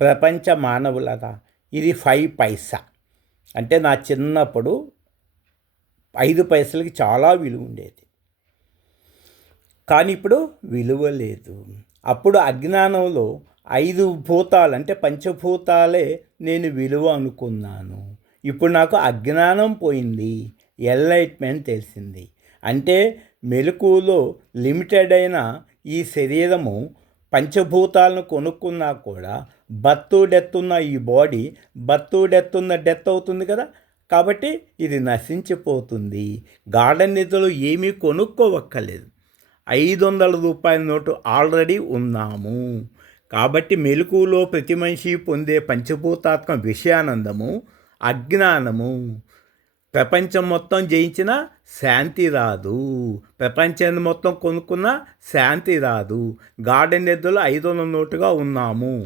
ప్రపంచ మానవులరా, ఇది 5 పైసా. అంటే నా చిన్నప్పుడు 5 పైసలకి చాలా విలువ ఉండేది. కానీ ఇప్పుడు విలువ లేదు. అప్పుడు అజ్ఞానంలో 5 భూతాలు అంటే పంచభూతాలే నేను విలువ అనుకున్నాను. ఇప్పుడు నాకు అజ్ఞానం పోయింది, ఎన్లైట్మెంట్ తెలిసింది. అంటే మెలకువలో లిమిటెడ్ అయిన ఈ శరీరము పంచభూతాలను కొనుక్కున్నా కూడా బర్త్ డెత్ ఉన్న ఈ బాడీ డెత్ అవుతుంది కదా. కాబట్టి ఇది నశించిపోతుంది. గార్డెన్ నిధులు ఏమీ కొనుక్కోవక్కర్లేదు. 500 రూపాయల నోటు ఆల్రెడీ ఉన్నాము. కాబట్టి మెలకువలో ప్రతి మనిషి పొందే పంచభూతాత్మ విషయానందము అజ్ఞానము. ప్రపంచం మొత్తం జయించిన శాంతి రాదు. ప్రపంచాన్ని మొత్తం కొనుక్కున్న శాంతి రాదు. గార్డెన్ ఎద్దులు 500 నోటుగా ఉన్నాము.